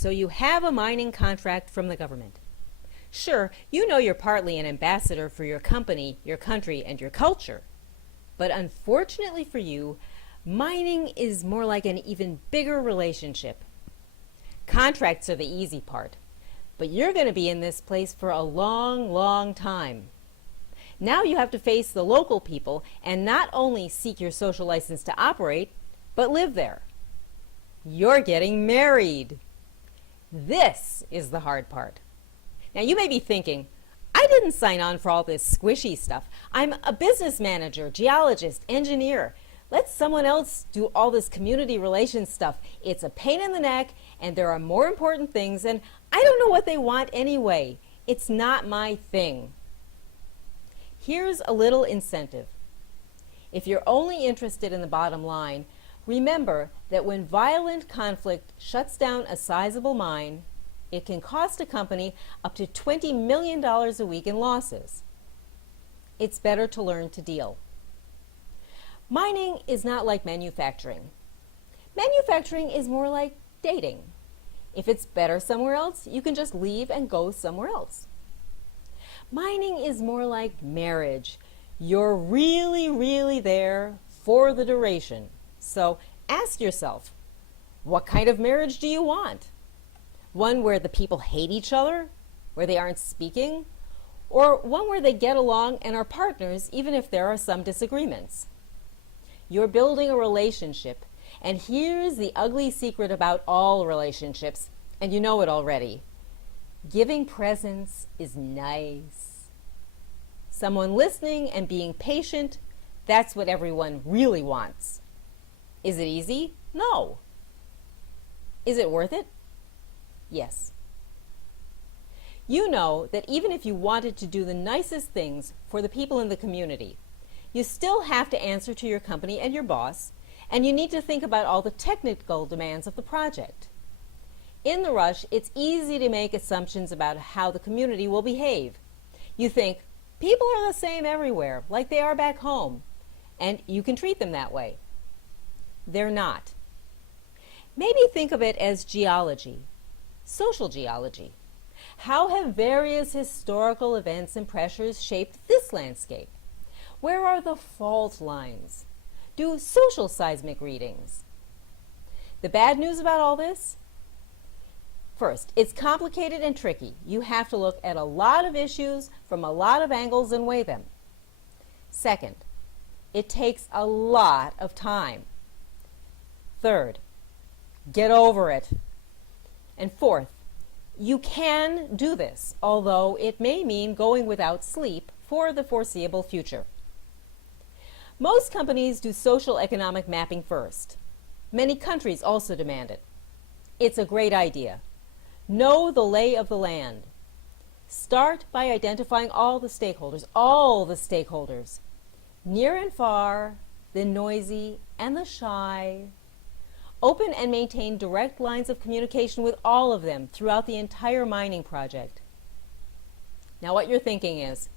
So you have a mining contract from the government. Sure, you know you're partly an ambassador for your company, your country, and your culture. But unfortunately for you, mining is more like an even bigger relationship. Contracts are the easy part, but you're going to be in this place for a long, long time. Now you have to face the local people and not only seek your social license to operate, but live there. You're getting married. This is the hard part. Now you may be thinking, I didn't sign on for all this squishy stuff. I'm a business manager, geologist, engineer. Let someone else do all this community relations stuff. It's a pain in the neck, and there are more important things, and I don't know what they want anyway. It's not my thing. Here's a little incentive. If you're only interested in the bottom line, remember that when violent conflict shuts down a sizable mine, it can cost a company up to $20 million a week in losses. It's better to learn to deal. Mining is not like manufacturing. Manufacturing is more like dating. If it's better somewhere else, you can just leave and go somewhere else. Mining is more like marriage. You're really, really there for the duration. So ask yourself, what kind of marriage do you want? One where the people hate each other, where they aren't speaking, or one where they get along and are partners even if there are some disagreements? You're building a relationship, and here's the ugly secret about all relationships, and you know it already. Giving presents is nice. Someone listening and being patient, that's what everyone really wants. Is it easy? No. Is it worth it? Yes. You know that even if you wanted to do the nicest things for the people in the community, you still have to answer to your company and your boss, and you need to think about all the technical demands of the project. In the rush, it's easy to make assumptions about how the community will behave. You think, people are the same everywhere, like they are back home, and you can treat them that way. They're not. Maybe think of it as geology. Social geology. How have various historical events and pressures shaped this landscape? Where are the fault lines? Do social seismic readings? The bad news about all this? First, it's complicated and tricky. You have to look at a lot of issues from a lot of angles and weigh them. Second, it takes a lot of time. Third, get over it. And fourth, you can do this, although it may mean going without sleep for the foreseeable future. Most companies do social economic mapping first. Many countries also demand it. It's a great idea. Know the lay of the land. Start by identifying all the stakeholders, near and far, the noisy and the shy. Open and maintain direct lines of communication with all of them throughout the entire mining project. Now what you're thinking is,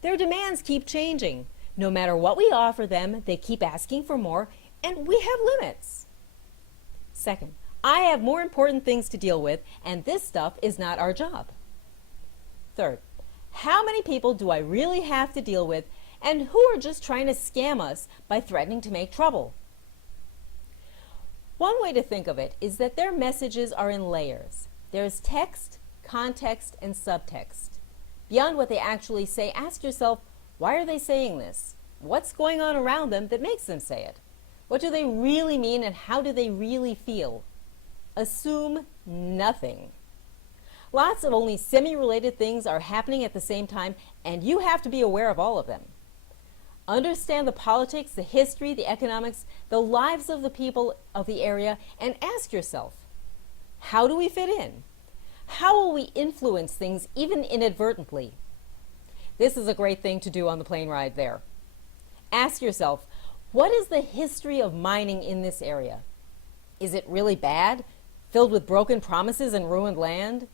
their demands keep changing. No matter what we offer them, they keep asking for more, and we have limits. Second, I have more important things to deal with, and this stuff is not our job. Third, how many people do I really have to deal with, and who are just trying to scam us by threatening to make trouble? One way to think of it is that their messages are in layers. There's text, context, and subtext. Beyond what they actually say, ask yourself, why are they saying this? What's going on around them that makes them say it? What do they really mean, and how do they really feel? Assume nothing. Lots of only semi-related things are happening at the same time, and you have to be aware of all of them. Understand the politics, the history, the economics, the lives of the people of the area, and ask yourself, how do we fit in? How will we influence things even inadvertently? This is a great thing to do on the plane ride there. Ask yourself, what is the history of mining in this area? Is it really bad, filled with broken promises and ruined land?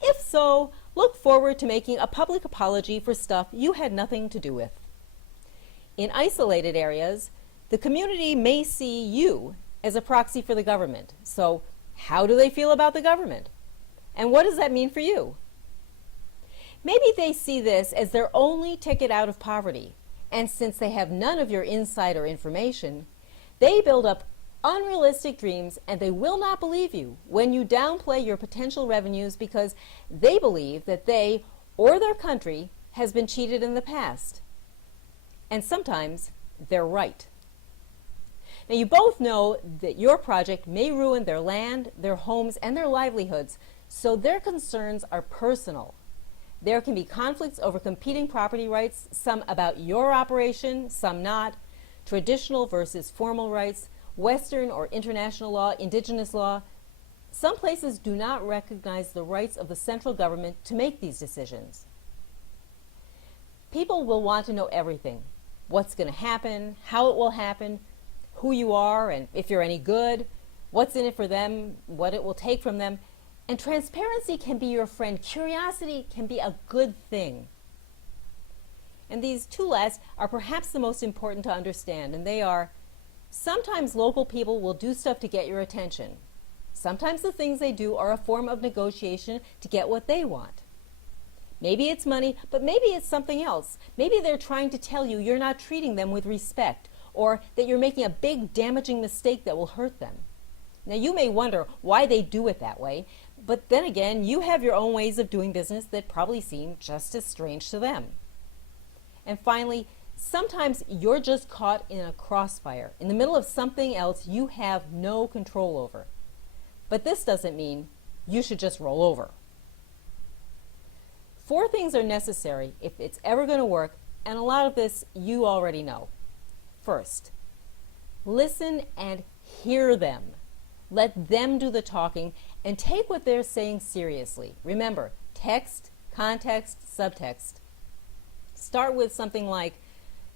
If so, look forward to making a public apology for stuff you had nothing to do with. In isolated areas, the community may see you as a proxy for the government. So how do they feel about the government? And what does that mean for you? Maybe they see this as their only ticket out of poverty, and since they have none of your insider information, they build up unrealistic dreams and they will not believe you when you downplay your potential revenues because they believe that they or their country has been cheated in the past. And sometimes they're right. Now, you both know that your project may ruin their land, their homes, and their livelihoods, so their concerns are personal. There can be conflicts over competing property rights, some about your operation, some not, traditional versus formal rights, Western or international law, indigenous law. Some places do not recognize the rights of the central government to make these decisions. People will want to know everything. What's going to happen, how it will happen, who you are, and if you're any good, what's in it for them, what it will take from them. And transparency can be your friend. Curiosity can be a good thing. And these two last are perhaps the most important to understand, and they are, sometimes local people will do stuff to get your attention. Sometimes the things they do are a form of negotiation to get what they want. Maybe it's money, but maybe it's something else. Maybe they're trying to tell you you're not treating them with respect, or that you're making a big damaging mistake that will hurt them. Now, you may wonder why they do it that way, but then again, you have your own ways of doing business that probably seem just as strange to them. And finally, sometimes you're just caught in a crossfire, in the middle of something else you have no control over. But this doesn't mean you should just roll over. 4 things are necessary if it's ever going to work, and a lot of this you already know. First, listen and hear them. Let them do the talking and take what they're saying seriously. Remember, text, context, subtext. Start with something like,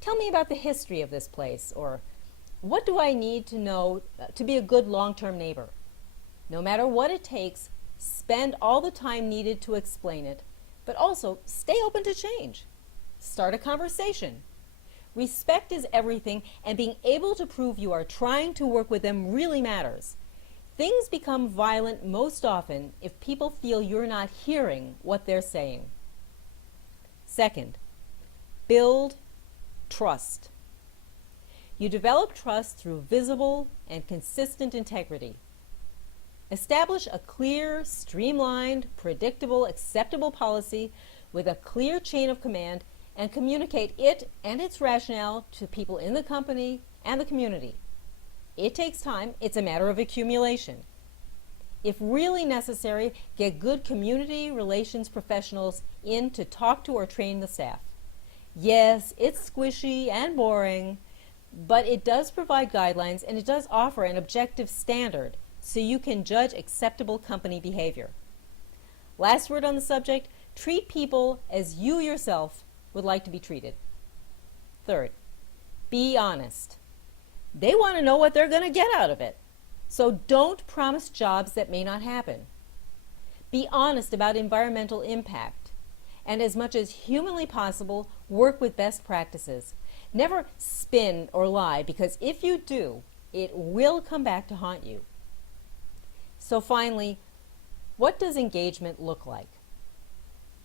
tell me about the history of this place, or what do I need to know to be a good long-term neighbor? No matter what it takes, spend all the time needed to explain it, but also stay open to change. Start a conversation. Respect is everything, and being able to prove you are trying to work with them really matters. Things become violent most often if people feel you're not hearing what they're saying. Second, build trust. You develop trust through visible and consistent integrity. Establish a clear, streamlined, predictable, acceptable policy with a clear chain of command and communicate it and its rationale to people in the company and the community. It takes time. It's a matter of accumulation. If really necessary, get good community relations professionals in to talk to or train the staff. Yes, it's squishy and boring, but it does provide guidelines and it does offer an objective standard so you can judge acceptable company behavior. Last word on the subject, treat people as you yourself would like to be treated. Third, be honest. They want to know what they're going to get out of it. So don't promise jobs that may not happen. Be honest about environmental impact. And as much as humanly possible, work with best practices. Never spin or lie, because if you do, it will come back to haunt you. So finally, what does engagement look like?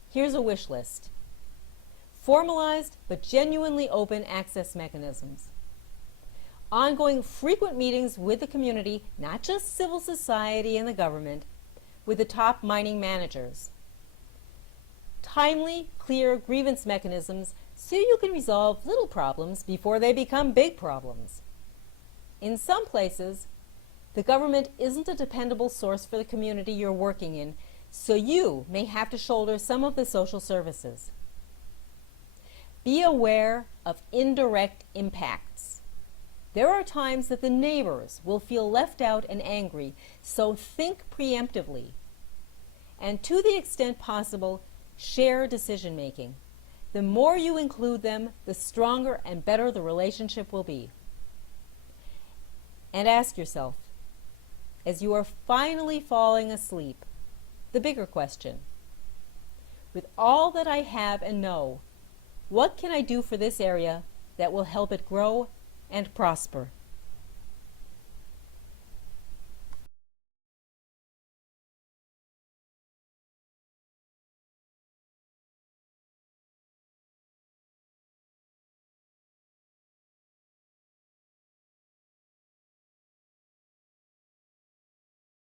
Here's a wish list. Formalized but genuinely open access mechanisms. Ongoing frequent meetings with the community, not just civil society and the government, with the top mining managers. Timely, clear grievance mechanisms so you can resolve little problems before they become big problems. In some places, the government isn't a dependable source for the community you're working in, so you may have to shoulder some of the social services. Be aware of indirect impacts. There are times that the neighbors will feel left out and angry, so think preemptively. And to the extent possible, share decision-making. The more you include them, the stronger and better the relationship will be. And ask yourself, as you are finally falling asleep, the bigger question. With all that I have and know, what can I do for this area that will help it grow and prosper?